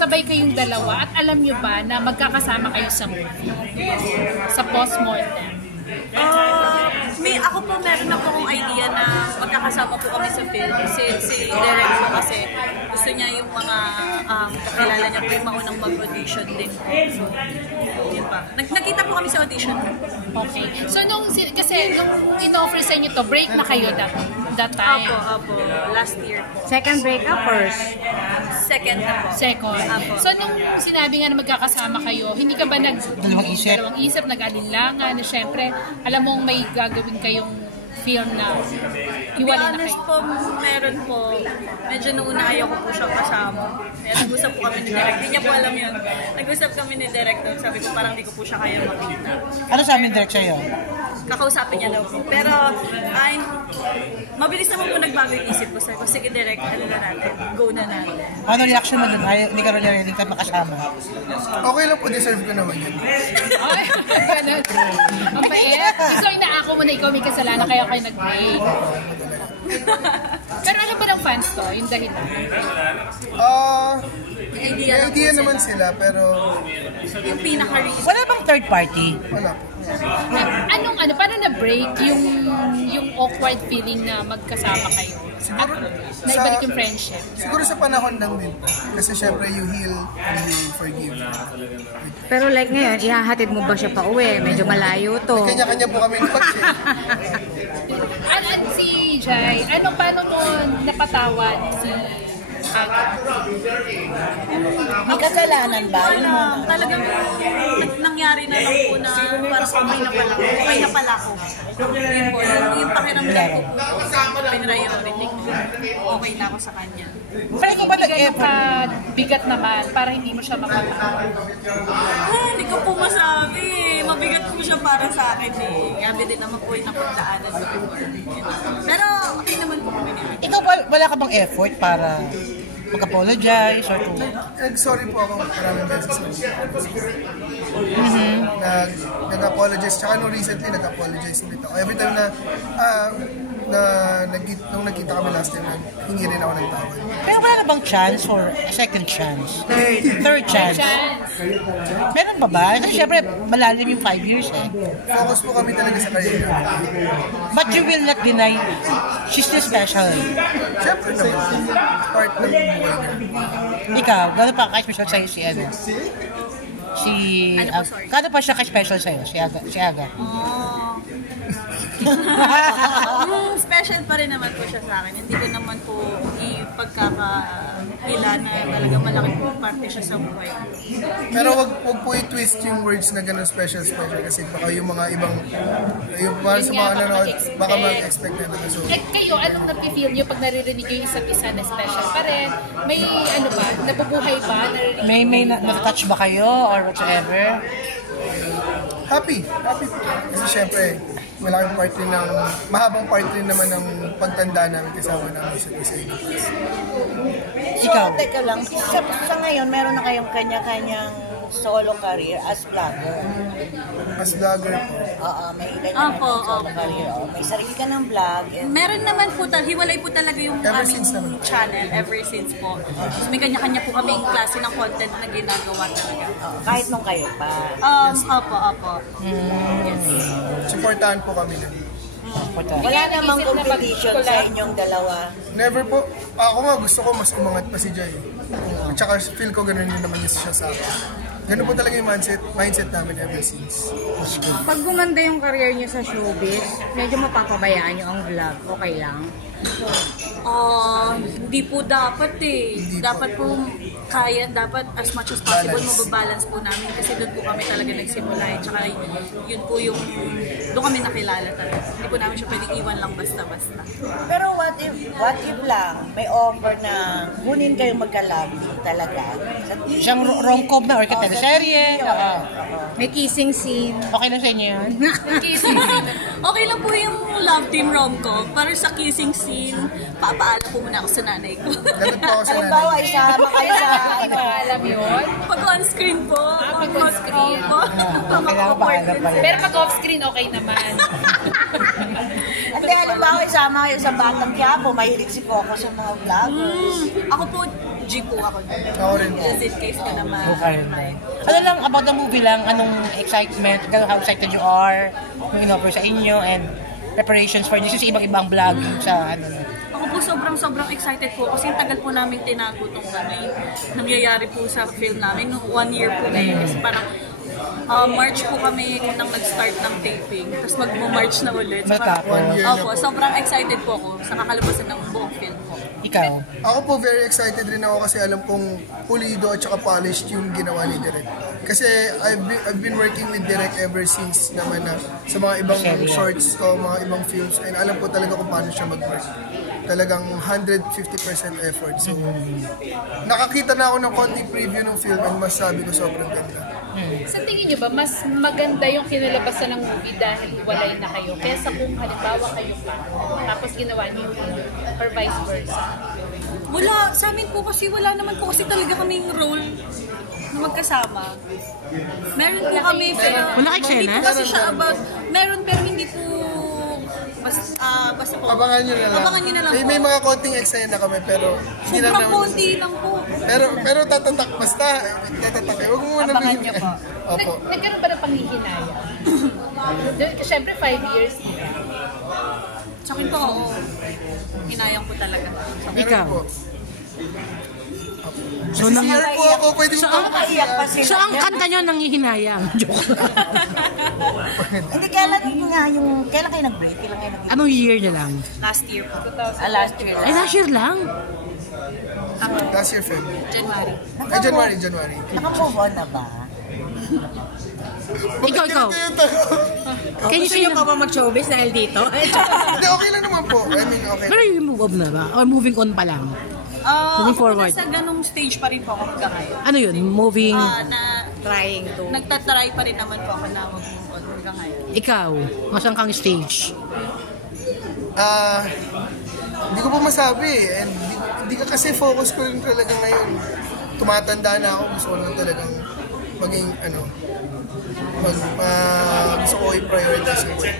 sabay kayong dalawa at alam nyo ba na magkakasama kayo sa movie? Sa postmortem? Ako po meron ako akong idea na magkakasama po kami sa film. Si Derek po kasi gusto niya yung mga kakilala niya po yung maunang mag-audition din. So, yun pa. Nakita po kami sa audition. Okay. So, kasi nung in-offer sa inyo to, break na kayo that time? Opo. Last year po. Second break up first? Second na po. Second. Apo. So, nung sinabi nga na magkakasama kayo, hindi ka ba dalawang isip, nag-alinlangan, na syempre, alam mong may gagawin kayong film na hiwalay na kayo? Po, meron po. Medyo noong una ayaw ko po siya kasama. Nag-usap po kami ni Direk. Hindi niya po alam yun. Nag-usap kami ni Director. Sabi ko parang hindi ko po siya kaya makita. Ano sa amin, Direk, sa'yo? Kakausapin niya daw po. Pero, mabilis naman po nagbago yung isip ko. Sabi ko, sige Direk, ano na natin? Go na natin. Ano reaction mo nun? Hindi ka ready ka makasama? Okay lang po, deserve ko naman yun. Ay, ganun. Ang bait. So, inaako mo na ikaw may kasalanan kaya kayo nag-break. Pero alam ba ng fans to? Yung dahilan? May idea naman sila, pero yung pinaka-reason. Wala bang third party? wala po. Paano na-break yung awkward feeling na magkasama kayo? Siguro, naibalik yung friendship? Siguro sa panahon lang din. Kasi syempre, you heal and you forgive. Pero like ngayon, ihahatid mo ba siya pa uwi? Medyo malayo to. Kanya-kanya po kami coach eh. Si Jai, paano mo napatawad si Aga? May kasalanan ba? Talagang nangyari na lang po na parang okay na pala ako. Yun po, yung pakiramdam ko po, pinriority ko. Okay na ako sa kanya. Pero ikaw ba nag-effort? Bigat naman, para hindi mo siya mapatawad. Hindi ko po masabi. Mabigat po siya para sa akin eh. Grabe din naman po yung napagdaanan ko. Pero okay naman po kami. Ikaw wala ka bang effort para mag-apologize or to? Nag-sorry po ako maraming beses. Nag-apologize. Tsaka nung recently, nag-apologize ulit ako. Every time nung nagkita kami last time, hingi rin ako ng tawad. Pero wala na bang chance or a second chance? Third chance? Meron ba ba? Kasi syempre, malalim yung 5 years eh. Focus po kami talaga sa career. But you will not deny she's still special. Syempre naman, part ng buhay niya. Ikaw, gano'n pa ka-special sa'yo si Ano? Gano'n pa siya ka-special sa'yo? Si Aga? Special pa rin naman po siya sa akin. Hindi ko naman po ipagkakaila na talagang malaki po parte siya sa buhay. Pero wag po i-twist yung words na gano'n special kasi baka yung mga ibang yung para sa mga nanonood baka mag-expect na ito. So, kayo, anong napifeel nyo pag naririnig yung isa't isa na special pa rin? May ba? Nabubuhay ba? May na-touch ba kayo or whatsoever? Happy po. Kasi syempre, malaking part rin mahabang part rin naman ng pagtanda namin kasama namin sa isa. Ikaw? Teka lang, sa ngayon, meron na kayong kanya-kanyang solo career as vlogger. As vlogger po. Oo, may kanya-kanyang solo career. May sarili ka ng vlog. Meron naman po, hiwalay po talaga yung aming channel ever since po. May kanya-kanya po kaming klase ng content na ginagawa talaga. Kahit nung kayo pa. Opo. Supportahan po kami na. Wala namang competition sa inyong dalawa. Never po. Ako nga, gusto ko mas umangat pa si Jai. At saka feel ko ganun din naman siya sa akin. Ganun po talaga yung mindset namin ever since. Pag gumanda yung career niyo sa showbiz, medyo mapapabayaan niyo ang vlog. Okay lang? Hindi po dapat eh. Dapat po dapat as much as possible mababalance po namin kasi doon po kami talaga nagsimula eh. Tsaka yun po yung doon kami nakilala talaga. Hindi po namin siya pwedeng iwan lang basta-basta. Pero what if lang may offer na kunin kayo magka-love talaga? Siyang rom-com na or teleserye. May kissing scene. Okay lang sa inyo yun? Kissing scene. Okay lang po yung love team rom-com. Para sa kissing scene, papaalam po muna ako sa nanay ko. Lagot po ako sa nanay. Halimbawa, isama kayo sa Alam yun? Pag once on-screen po. Pag on-screen. Kailangan paalam pala. Pero pag off-screen, okay naman. Hindi, alam ba ako, isama kayo sa Batang Quiapo, mahilig si Coco sa mga vloggers. Ako po, G po ako. Ako rin po. Just in case ko naman. Okay. Ano lang, about the movie lang, anong excitement, how excited you are, yung in-offer sa inyo, and preparations for this, yung ibang vlogging sa ano. Ako po sobrang excited po kasi tagal po namin tinago itong nangyayari po sa film namin. 1 year po ngayon. Kasi parang March po kami nang nag-start ng taping. Tapos mag-March na ulit. So, opo, sobrang excited po ako sa kakalabasan ng buong film po. Ikaw? Ako po very excited rin ako kasi alam kong pulido at saka polished yung ginawa ni Direk. Kasi I've been working with Direk ever since naman na sa mga ibang shorts o mga ibang films, and alam po talaga kung paano siya mag-work. Talagang 150% effort. So, nakakita na ako ng konting preview ng film and masabi ko sobrang ganda. Sa tingin nyo ba, mas maganda yung kinalabasan ng movie dahil walay na kayo kesa kung halimbawa kayo pa, tapos ginawa niyo yung film, or vice versa? Wala, sa amin po kasi wala naman po kasi talaga kaming role na magkasama. Meron po kami, pero Wala kay hindi Shena? po kasi siya about, meron pero hindi po basta po. Abangan nyo na lang. Abangan nyo na lang po. May mga konting eksena kami pero hindi na Sobrang naman. konti lang po. Pero tatatak, basta tatatak. Huwag mo muna Abangan nyo po. Opo. Nagkaroon ba ng panghihinaya? Siyempre 5 years. Sa akin po, oo. Hinayang po talaga. Ikaw? Po. So, CR po ako, pwede mo pa Nakaiyak pa sila. so ang kanta nyo nanghihinayang. Joke. Hindi, kailan kayo nag-break? Kailan kayo nag-break? Anong year niya lang? Last year po. Last year. Ay, last year lang. last year February. January. Ay, January. Naka-move on na ba? Ikaw. Can you say pa ba mag-showbiz dahil dito? Hindi, okay lang naman po. I mean, okay. Pero you move on na ba? Or moving on pa lang? Moving forward. Sa ganong stage pa rin po ako hanggang ngayon. Ano yun? Moving... Trying to. Nagtatry pa rin naman po ako na mag-move on hanggang ngayon. Ikaw, masang kang stage? Hindi ko po masabi. And hindi ka kasi focus ko rin talaga ngayon. Tumatanda na ako. Gusto ko lang talagang maging gusto ko i-prioritize yung work.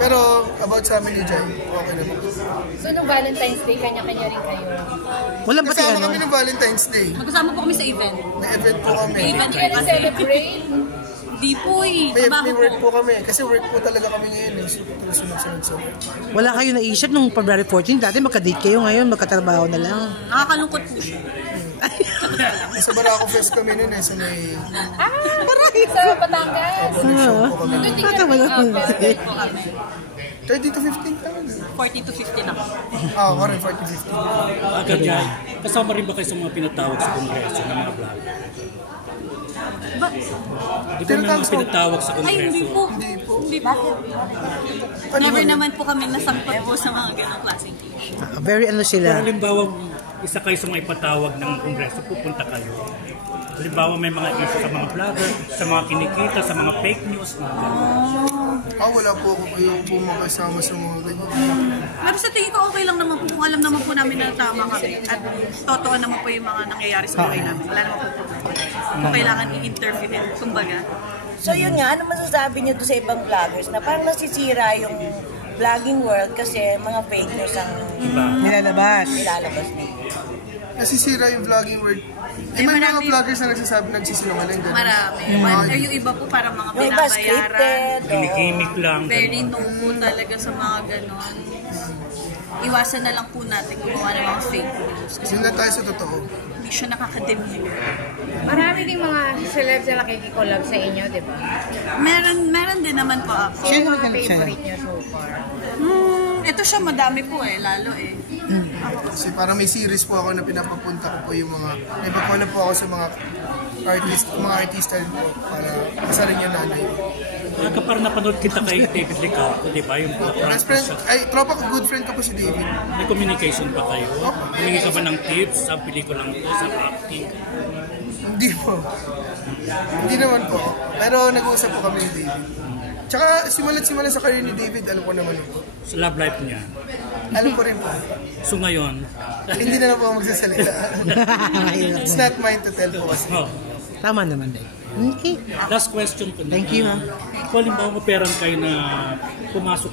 Pero about sa amin ni Jai, okay naman. So, nung Valentine's Day, kanya-kanya rin kayo. Walang pati Kasama ano? kami ng Valentine's Day. Magkasama po kami sa event. May event po kami. Event Hindi kayo celebrate. Di po eh. May Trabaho work po. po kami. Kasi work po talaga kami ngayon. Sunod-sunod sa work. Wala kayo naisip nung February 14? Dati magka-date kayo, ngayon magkatrabaho na lang. Nakakalungkot po siya. Sa Barako Fest kami nun sa may... Sa Batangas. Opo, nag-show po kami. Doon din Tama kami lang. Event po kami. 30 to 15 kami. 40 to 15 ako. Ako rin 40 to 15. Agad yan, kasama rin ba kayo sa mga pinatawag sa kongreso ng mga vlog? Di ba may mga pinatawag sa Ay, kongreso? hindi po. Hindi po. Never naman po kami nasangkot po sa mga ganong klaseng issue. Very ano Kung sila. halimbawa, isa kayo sa mga ipatawag ng kongreso, pupunta kayo. Halimbawa, may mga issue sa mga vlogger, sa mga kinikita, sa mga fake news. Wala po ako kayo po makasama sa mga ganyan. Pero sa tingin ko okay lang naman po kung alam naman po namin na tama kami at totoo naman po yung mga nangyayari sa buhay namin. Wala naman po kung kailangan i-intervene, kumbaga. So yun nga, ano masasabi niyo doon sa ibang vloggers na parang nasisira yung vlogging world kasi mga fake news ang Nilalabas. nilalabas nila. Nasisira yung vlogging world. May mga vloggers na nagsisinungaling. Marami. Yung iba po parang mga Yung iba binabayaran. scripted. Kinikimik lang. Very no po talaga sa mga ganon. Iwasan na lang po natin gumawa ng mga fake news. Kasi Yun lang tayo sa totoo. hindi siya nakakademil. Marami ding mga celebs na nakikikolab sa inyo, di ba? Meron din naman po ako. Sino yung mga favorite niyo so far? Ito siya madami po lalo Kasi parang may series po ako na pinapapunta ko po yung mga... Naipapunta po ako sa mga artista rin po para kasarin yung nanay. Kaya parang napanood kita kay David Licao, di ba? Yung Best friend, tropa ko, good friend ko po si David. may communication pa kayo? Humingi ka ba ng tips sa pelikulang to, sa acting? Hindi po. Hindi naman po. Pero nag-uusap po kami ni David. Tsaka simula sa career ni David, alam ko naman po. Sa love life niya. Alam ko rin po. So ngayon, Hindi na lang po magsasalita. It's not mine to tell po kasi. oh, Tama naman din. Okay. Last question ko na. Thank you, ma'am. Kung halimbawa, operan kayo na pumasok